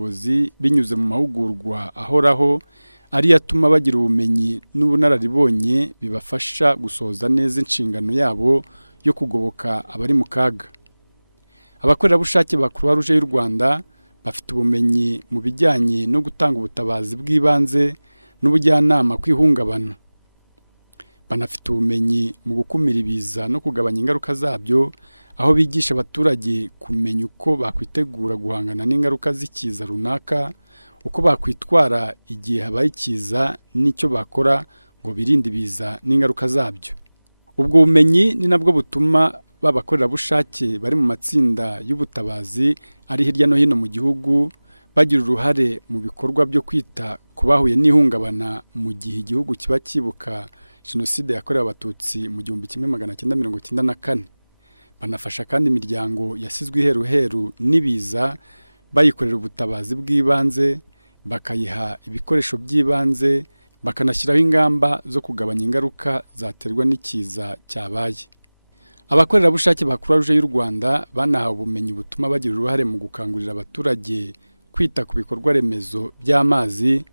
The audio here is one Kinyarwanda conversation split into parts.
ubushobozi binyuze mu mahugurwa ahoraho ari yatuma bagira ubumenyi n'ubunararibonye bibafasha gusohoza neza inshingano yabo yo kugoboka abari mu kaga. Abakorerabushake ba Croix-Rouge y'u Rwanda bafite ubumenyi mu bijyanye no gutanga ubutabazi bw'ibanze n'ubujyanama kwihungabana. Banafite ubumenyi mu gukumira ibiza no kugabanya ingaruka zabyo, aho bigisha abaturage kumenya uko bakwitegura guhangana n'ingaruka z'ikiza runaka, uko bakwitwara igihe habaye ikiza n'icyo bakora ngo birinde ibiza n'ingaruka zabyo. Ubwo bumenyi ni nabwo butuma babakorerabushake bari mu matsinda y'ubutabazi ari hirya no hino mu gihugu bagira uruhare mu bikorwa byo kwita ku bahuye n'ihungabana mu gihe igihugu kiba kibuka Jenoside yakorewe Abatutsi mu 1994. Banafasha kandi imiryango yasizwe iheruheru n'ibiza bayikorera ubutabazi bw'ibanze, bakayiha ibikoresho by'ibanze, bakanashyiraho ingamba zo kugabanya ingaruka zaterwa n'ikiza cyabaye. Abakorerabushake ba Croix-Rouge y'u Rwanda banahawe ubumenyi butuma bagira uruhare mu gukangurira abaturage kwita ku bikorwa remezo by'amazi,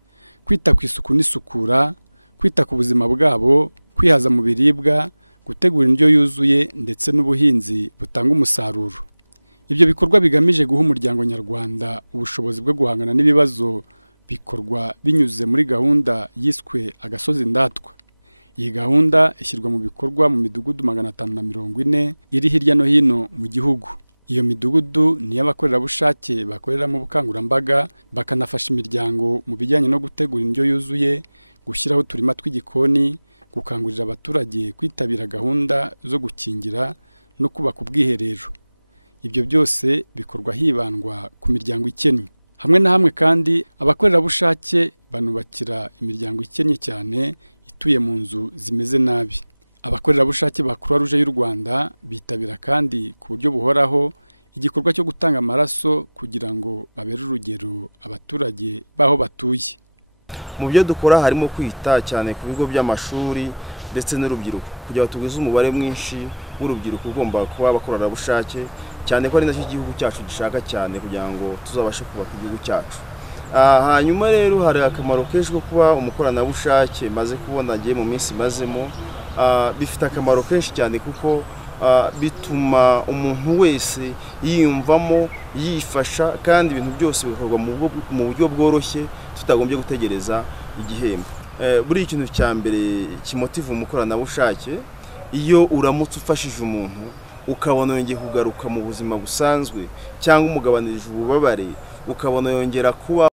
kwita ku isuku n'isukura, kwita ku buzima bwabo, kwihaza mu biribwa, gutegura indyo yuzuye ndetse n'ubuhinzi butanga umusaruro. Ibyo bikorwa bigamije guha umuryango nyarwanda ubushobozi bwo guhangana n'ibibazo bikorwa binyuze muri gahunda yiswe Agasozi Ndatwa. Iyi gahunda ishyirwa mu bikorwa mu midugudu 540 iri hirya no hino mu gihugu. Iyo midugudu ni y'abakorerabushake bakoreramo ubukangurambaga, bakanafasha imiryango mu bijyanye no gutegura indyo yuzuye, gushyiraho uturima tw'igikoni, gukangurira abaturage kwitabira gahunda zo gukingira no kubaka ubwiherero. Ibyo byose bikorwa hibandwa ku miryango ikennye. Hamwe na hamwe kandi abakorerabushake banubakira imiryango ikennye cyane ituye mu nzu zimeze nabi. Abakorerabushake ba Croix-Rouge y'u Rwanda bitabira kandi ku buryo buhoraho igikorwa cyo gutanga amaraso kugira ngo babere urugero abaturage baho batuye. Mu byo dukora harimo kwita cyane ku bigo by'amashuri ndetse n'urubyiruko kugira ngo tugwize umubare mwinshi w'urubyiruko ugomba kuba abakorerabushake, cyane ko ari nacyo igihugu cyacu gishaka cyane kugira ngo tuzabashe kubaka igihugu cyacu. Hanyuma rero hari akamaro kenshi ko kuba umukoranabushake maze kubona ngiye mu minsi mazemo, bifite akamaro kenshi cyane kuko bituma umuntu wese yiyumvamo yifasha kandi ibintu byose bikorwa mu buryo bworoshye tutagombye gutegereza igihembo. Buri ikintu cya mbere kimotiva umukoranabushake, iyo uramutse ufashije umuntu ukabona yongeye kugaruka mu buzima busanzwe cyangwa umugabanirije ububabare, ukabona yongera kuba